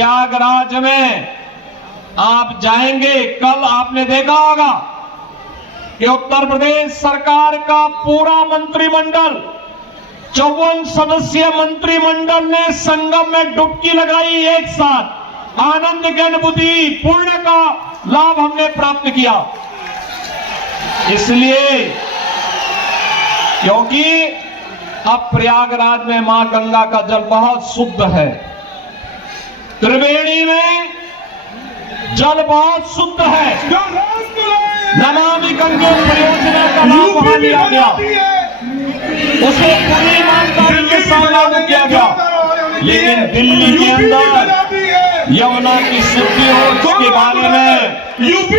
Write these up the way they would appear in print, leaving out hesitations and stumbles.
प्रयागराज में आप जाएंगे, कल आपने देखा होगा कि उत्तर प्रदेश सरकार का पूरा मंत्रिमंडल 54 सदस्यीय मंत्रिमंडल ने संगम में डुबकी लगाई। एक साथ आनंद की अनुभूति, पुण्य का लाभ हमने प्राप्त किया। इसलिए क्योंकि अब प्रयागराज में मां गंगा का जल बहुत शुद्ध है, त्रिवेणी में जल बहुत शुद्ध है, नमामि गंगे परियोजना का लाभ वहां लिया गया, उसे पूरी ईमानदारी के साथ लागू किया गया। लेकिन दिल्ली के अंदर यमुना की शुद्धि हो इसके बारे में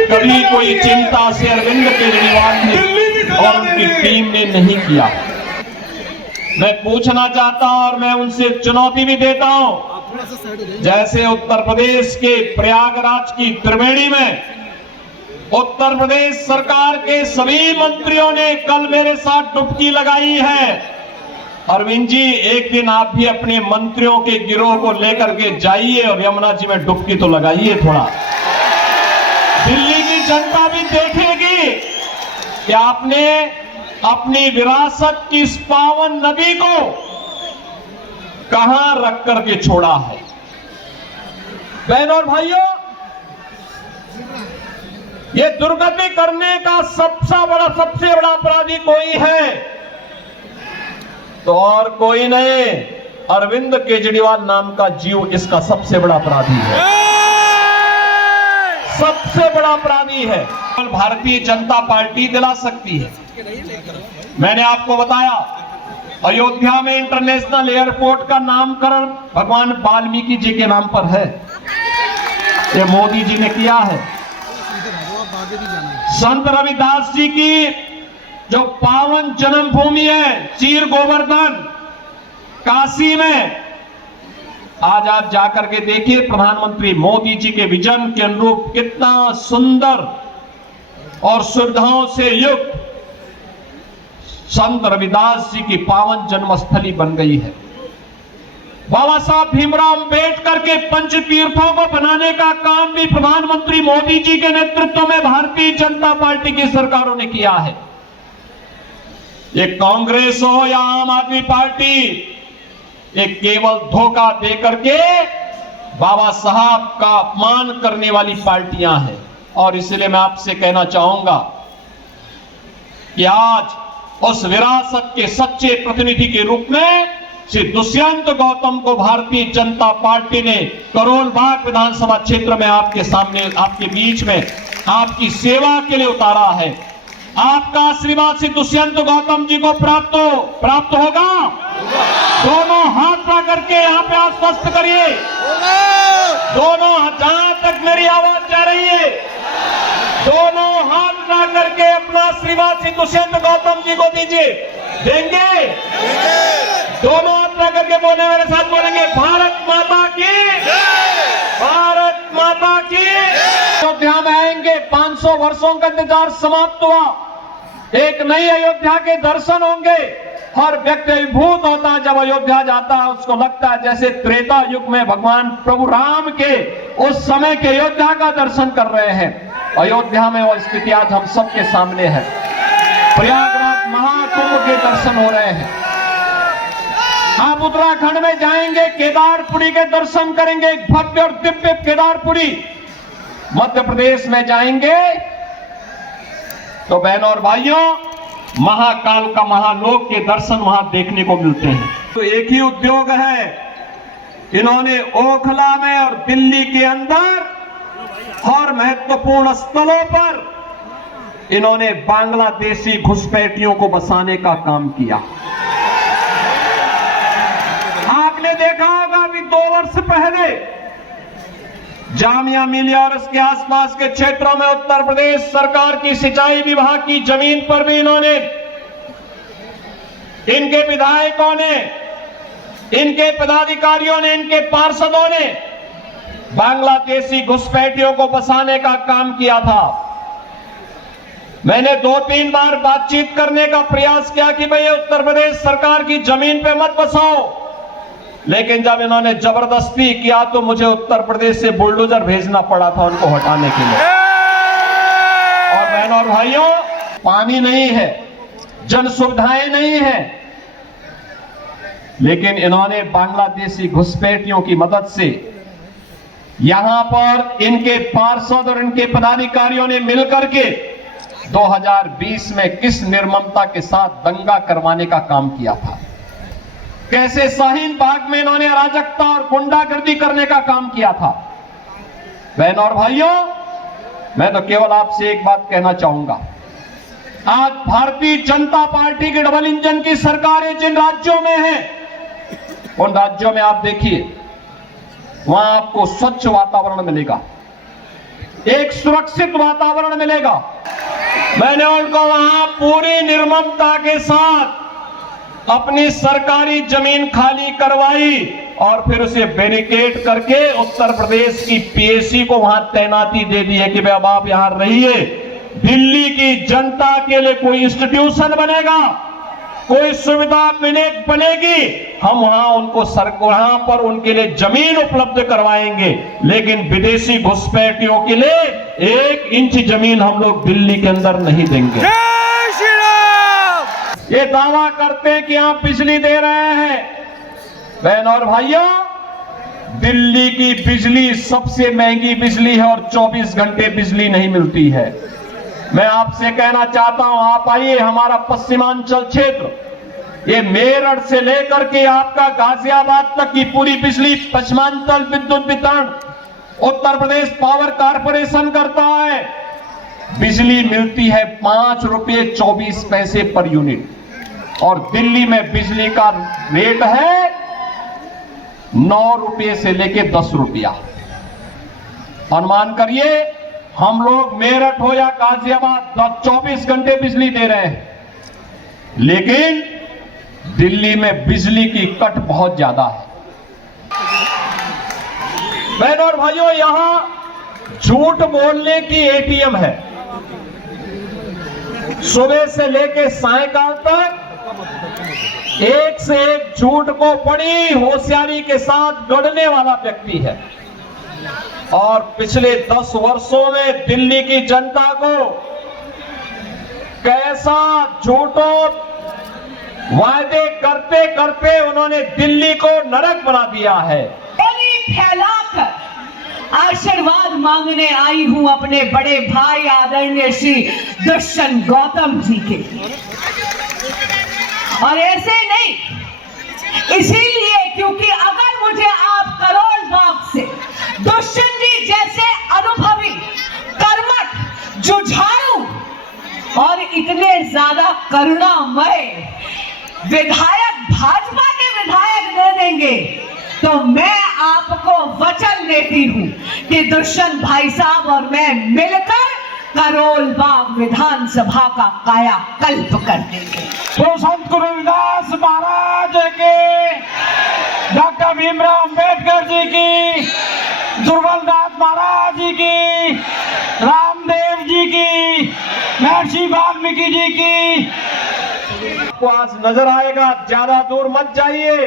कभी कोई चिंता से अरविंद केजरीवाल ने और उनकी टीम ने नहीं किया। मैं पूछना चाहता हूं और मैं उनसे चुनौती भी देता हूं, जैसे उत्तर प्रदेश के प्रयागराज की त्रिवेणी में उत्तर प्रदेश सरकार के सभी मंत्रियों ने कल मेरे साथ डुबकी लगाई है। अरविंद जी, एक दिन आप भी अपने मंत्रियों के गिरोह को लेकर के जाइए और यमुना जी में डुबकी तो लगाइए थोड़ा। दिल्ली की जनता भी देखेगी कि आपने अपनी विरासत की इस पावन नदी को कहां रख करके छोड़ा है। बहनों और भाइयों, ये दुर्गति करने का सबसे बड़ा अपराधी कोई है तो और कोई नहीं, अरविंद केजरीवाल नाम का जीव इसका सबसे बड़ा अपराधी है, सबसे बड़ा अपराधी है। भारतीय जनता पार्टी दिला सकती है। मैंने आपको बताया अयोध्या में इंटरनेशनल एयरपोर्ट का नामकरण भगवान वाल्मीकि जी के नाम पर है, ये मोदी जी ने किया है। संत रविदास जी की जो पावन जन्मभूमि है चीर गोवर्धन काशी में, आज आप जाकर के देखिए प्रधानमंत्री मोदी जी के विजन के अनुरूप कितना सुंदर और सुविधाओं से युक्त संत रविदास जी की पावन जन्मस्थली बन गई है। बाबा साहब भीमराव अंबेडकर के पंच तीर्थों को बनाने का काम भी प्रधानमंत्री मोदी जी के नेतृत्व में भारतीय जनता पार्टी की सरकारों ने किया है। ये कांग्रेस हो या आम आदमी पार्टी, ये केवल धोखा देकर के बाबा साहब का अपमान करने वाली पार्टियां हैं। और इसलिए मैं आपसे कहना चाहूंगा कि आज उस विरासत के सच्चे प्रतिनिधि के रूप में श्री दुष्यंत गौतम को भारतीय जनता पार्टी ने करोल बाग विधानसभा क्षेत्र में आपके सामने, आपके बीच में आपकी सेवा के लिए उतारा है। आपका आशीर्वाद श्री दुष्यंत गौतम जी को प्राप्त होगा। दोनों हाथ ला करके यहाँ पे आश्वस्त करिए, दोनों जहां तक मेरी आवाज जा रही है, दोनों हाथ ला करके अपना आशीर्वाद श्री दुष्यंत गौतम जी को दीजिए। देंगे? दोनों हाथ ला करके बोले, मेरे साथ बोलेंगे, भारत माता की, भारत माता की। अयोध्या में आएंगे, 500 वर्षों का इंतजार समाप्त हुआ, एक नई अयोध्या के दर्शन होंगे। हर व्यक्ति विभूत होता है जब अयोध्या जाता है, उसको लगता है जैसे त्रेता युग में भगवान प्रभु राम के उस समय के अयोध्या का दर्शन कर रहे हैं। अयोध्या में वो स्थिति आज हम सबके सामने है। प्रयागराज महाकुंभ के दर्शन हो रहे हैं। आप उत्तराखंड में जाएंगे, केदारपुरी के दर्शन करेंगे, एक भव्य और दिव्य केदारपुरी। मध्य प्रदेश में जाएंगे तो बहनों और भाइयों, महाकाल का महालोक के दर्शन वहां देखने को मिलते हैं। तो एक ही उद्योग है, इन्होंने ओखला में और दिल्ली के अंदर और महत्वपूर्ण स्थलों पर इन्होंने बांग्लादेशी घुसपैठियों को बसाने का काम किया। आपने देखा होगा अभी 2 वर्ष पहले जामिया मिलिया और इसके आसपास के क्षेत्रों में उत्तर प्रदेश सरकार की सिंचाई विभाग की जमीन पर भी इन्होंने, इनके विधायकों ने, इनके पदाधिकारियों ने, इनके पार्षदों ने बांग्लादेशी घुसपैठियों को बसाने का काम किया था। मैंने 2-3 बार बातचीत करने का प्रयास किया कि भाई उत्तर प्रदेश सरकार की जमीन पे मत बसाओ, लेकिन जब इन्होंने जबरदस्ती किया तो मुझे उत्तर प्रदेश से बुलडोजर भेजना पड़ा था उनको हटाने के लिए। और बहनों और भाइयों, पानी नहीं है, जन सुविधाएं नहीं है, लेकिन इन्होंने बांग्लादेशी घुसपैठियों की मदद से यहां पर इनके पार्षद और इनके पदाधिकारियों ने मिलकर के 2020 में किस निर्ममता के साथ दंगा करवाने का काम किया था, कैसे शाहीन बाग में इन्होंने अराजकता और गुंडागर्दी करने का काम किया था। बहनों और भाइयों, मैं तो केवल आपसे एक बात कहना चाहूंगा, आज भारतीय जनता पार्टी की डबल इंजन की सरकारें जिन राज्यों में है, उन राज्यों में आप देखिए, वहां आपको स्वच्छ वातावरण मिलेगा, एक सुरक्षित वातावरण मिलेगा। मैंने उनको वहां पूरी निर्ममता के साथ अपनी सरकारी जमीन खाली करवाई और फिर उसे बैरिकेड करके उत्तर प्रदेश की पीएसी को वहां तैनाती दे दी है कि भाई अब आप यहां रहिए। दिल्ली की जनता के लिए कोई इंस्टीट्यूशन बनेगा, कोई सुविधा बनेगी, हम वहां उनको वहां पर उनके लिए जमीन उपलब्ध करवाएंगे, लेकिन विदेशी घुसपैठियों के लिए 1 इंच जमीन हम लोग दिल्ली के अंदर नहीं देंगे। ये दावा करते हैं कि आप बिजली दे रहे हैं। बहनों और भाइयों, दिल्ली की बिजली सबसे महंगी बिजली है और 24 घंटे बिजली नहीं मिलती है। मैं आपसे कहना चाहता हूं, आप आइए हमारा पश्चिमांचल क्षेत्र, ये मेरठ से लेकर के आपका गाजियाबाद तक की पूरी बिजली पश्चिमांचल विद्युत वितरण उत्तर प्रदेश पावर कारपोरेशन करता है। बिजली मिलती है 5 रुपये 24 पैसे पर यूनिट और दिल्ली में बिजली का रेट है 9 रुपये से लेके 10 रुपया। अनुमान करिए, हम लोग मेरठ हो या गाजियाबाद 24 घंटे बिजली दे रहे हैं, लेकिन दिल्ली में बिजली की कट बहुत ज्यादा है। बहनों और भाइयों, यहां झूठ बोलने की एटीएम है। सुबह से लेके सायंकाल तक एक से एक झूठ को बड़ी होशियारी के साथ गढ़ने वाला व्यक्ति है और पिछले 10 वर्षों में दिल्ली की जनता को कैसा झूठों वायदे करते करते उन्होंने दिल्ली को नरक बना दिया है। फैलाकर आशीर्वाद मांगने आई हूं अपने बड़े भाई आदरणीय श्री दुष्यंत गौतम जी के, और ऐसे नहीं, इसीलिए क्योंकि अगर मुझे आप करोल बाग से दुष्यंत जी जैसे अनुभवी, कर्मठ, जुझारू और इतने ज्यादा करुणामय विधायक भाजपा के विधायक दे देंगे तो मैं आपको वचन देती हूं कि दुष्यंत भाई साहब और मैं मिलकर करोल बाग विधानसभा का कायाकल्प कर देंगे। तो संत गुरु रविदास महाराज के, डॉक्टर भीमराव अंबेडकर जी की, दुर्बलदास महाराज जी की, रामदेव जी की, महर्षि वाल्मीकि जी की। आपको आज नजर आएगा, ज्यादा दूर मत जाइए,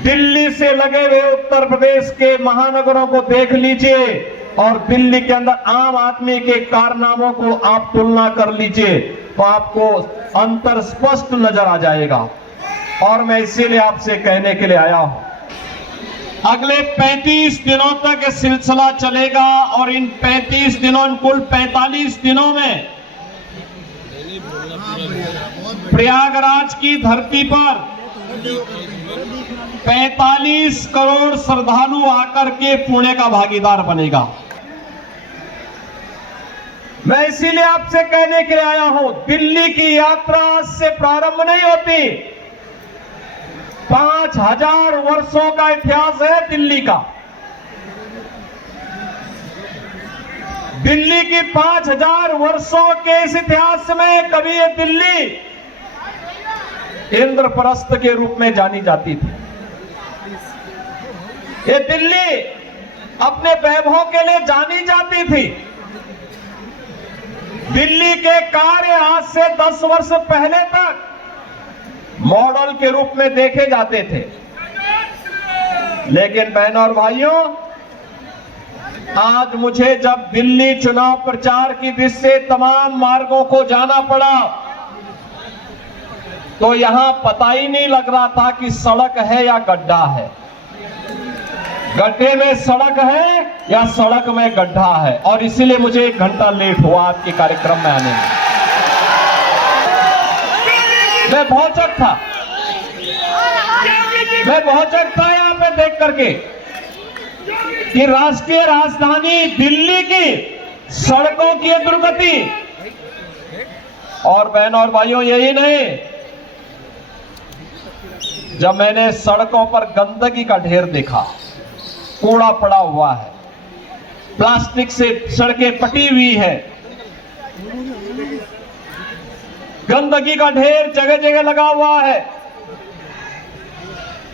दिल्ली से लगे हुए उत्तर प्रदेश के महानगरों को देख लीजिए और दिल्ली के अंदर आम आदमी के कारनामों को आप तुलना कर लीजिए तो आपको अंतर स्पष्ट नजर आ जाएगा। और मैं इसीलिए आपसे कहने के लिए आया हूं, अगले 35 दिनों तक ये सिलसिला चलेगा और इन 35 दिनों, कुल 45 दिनों में प्रयागराज की धरती पर 45 करोड़ श्रद्धालु आकर के पुण्य का भागीदार बनेगा। मैं इसीलिए आपसे कहने के लिए आया हूं, दिल्ली की यात्रा से प्रारंभ नहीं होती। 5000 वर्षों का इतिहास है दिल्ली का। दिल्ली की 5000 वर्षों के इस इतिहास में कभी ये दिल्ली इंद्रप्रस्थ के रूप में जानी जाती थी। ये दिल्ली अपने वैभव के लिए जानी जाती थी। दिल्ली के कार्य आज से 10 वर्ष पहले तक मॉडल के रूप में देखे जाते थे। लेकिन बहनों और भाइयों, आज मुझे जब दिल्ली चुनाव प्रचार की दिशा से तमाम मार्गों को जाना पड़ा तो यहां पता ही नहीं लग रहा था कि सड़क है या गड्ढा है, गड्ढे में सड़क है या सड़क में गड्ढा है। और इसीलिए मुझे 1 घंटा लेट हुआ आपके कार्यक्रम में आने में। मैं बहुत चक था यहां पे देख करके कि राष्ट्रीय राजधानी दिल्ली की सड़कों की दुर्गति। और बहनों और भाइयों, यही नहीं, जब मैंने सड़कों पर गंदगी का ढेर देखा, कूड़ा पड़ा हुआ है, प्लास्टिक से सड़कें पटी हुई है, गंदगी का ढेर जगह जगह लगा हुआ है,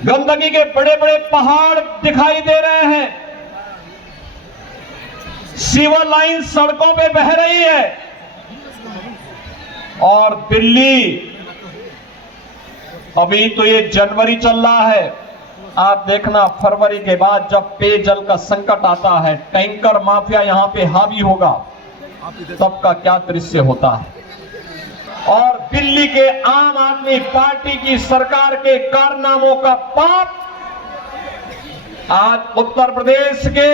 गंदगी के बड़े बड़े पहाड़ दिखाई दे रहे हैं, सीवर लाइन सड़कों पे बह रही है। और दिल्ली, अभी तो ये जनवरी चल रहा है, आप देखना फरवरी के बाद जब पेयजल का संकट आता है, टैंकर माफिया यहां पे हावी होगा, तब का क्या दृश्य होता है। और दिल्ली के आम आदमी पार्टी की सरकार के कारनामों का पाप आज उत्तर प्रदेश के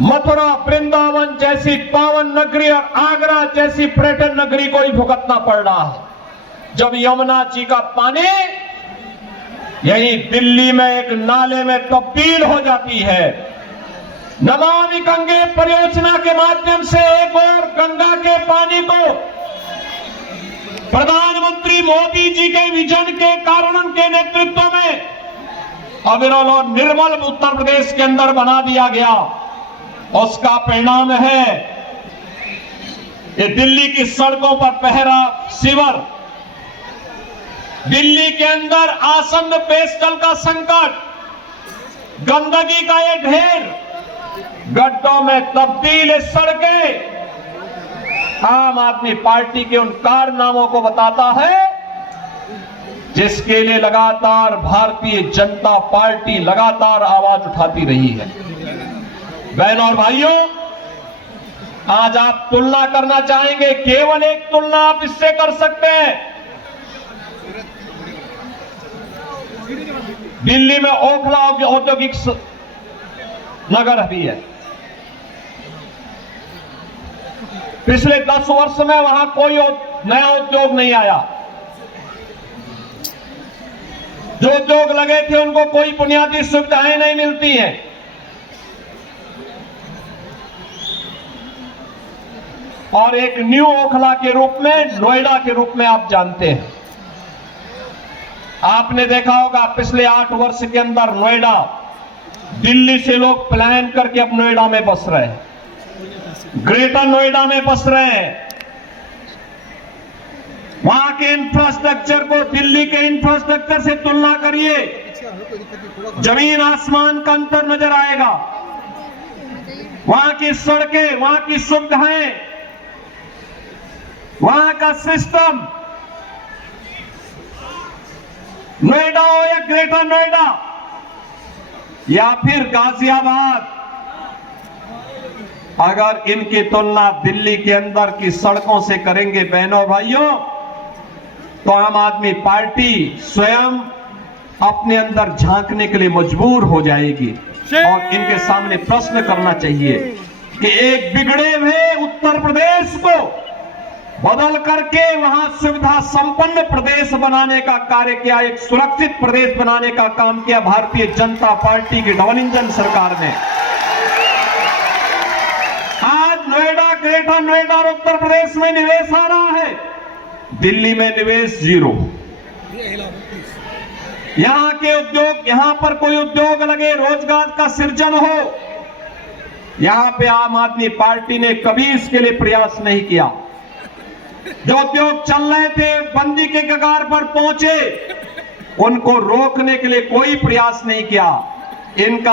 मथुरा, वृंदावन जैसी पावन नगरी और आगरा जैसी पर्यटन नगरी को ही भुगतना पड़ रहा है। जब यमुना जी का पानी यही दिल्ली में एक नाले में तब्दील हो जाती है, नमामि गंगे परियोजना के माध्यम से एक और गंगा के पानी को प्रधानमंत्री मोदी जी के विजन के कारण के नेतृत्व में अविरल और निर्मल उत्तर प्रदेश के अंदर बना दिया गया। उसका परिणाम है ये दिल्ली की सड़कों पर पहरा सीवर, दिल्ली के अंदर आसन्न पेयजल का संकट, गंदगी का ये ढेर, गड्ढों में तब्दील सड़कें आम आदमी पार्टी के उन कारनामों को बताता है जिसके लिए लगातार भारतीय जनता पार्टी लगातार आवाज उठाती रही है। बहनों और भाइयों, आज आप तुलना करना चाहेंगे, केवल एक तुलना आप इससे कर सकते हैं। दिल्ली में ओखला औद्योगिक नगर भी है। पिछले 10 वर्ष में वहां कोई नया उद्योग नहीं आया। जो उद्योग लगे थे उनको कोई बुनियादी सुविधाएं नहीं मिलती हैं। और एक न्यू ओखला के रूप में, नोएडा के रूप में आप जानते हैं, आपने देखा होगा पिछले 8 वर्ष के अंदर नोएडा, दिल्ली से लोग प्लान करके अब नोएडा में बस रहे हैं, ग्रेटर नोएडा में बस रहे हैं। वहां के इंफ्रास्ट्रक्चर को दिल्ली के इंफ्रास्ट्रक्चर से तुलना करिए, जमीन आसमान का अंतर नजर आएगा। वहां की सड़कें, वहां की सुविधाएं, वहां का सिस्टम, नोएडा हो या ग्रेटर नोएडा या फिर गाजियाबाद, अगर इनकी तुलना दिल्ली के अंदर की सड़कों से करेंगे बहनों भाइयों, तो आम आदमी पार्टी स्वयं अपने अंदर झांकने के लिए मजबूर हो जाएगी और इनके सामने प्रश्न करना चाहिए कि एक बिगड़े हुए उत्तर प्रदेश को बदल करके वहां सुविधा संपन्न प्रदेश बनाने का कार्य किया, एक सुरक्षित प्रदेश बनाने का काम किया भारतीय जनता पार्टी की डबल इंजन सरकार ने। आज नोएडा, ग्रेटर नोएडा और उत्तर प्रदेश में निवेश आ रहा है, दिल्ली में निवेश 0। यहां के उद्योग, यहां पर कोई उद्योग लगे, रोजगार का सृजन हो, यहां पे आम आदमी पार्टी ने कभी इसके लिए प्रयास नहीं किया। जो उद्योग चल रहे थे, बंदी के कगार पर पहुंचे, उनको रोकने के लिए कोई प्रयास नहीं किया। इनका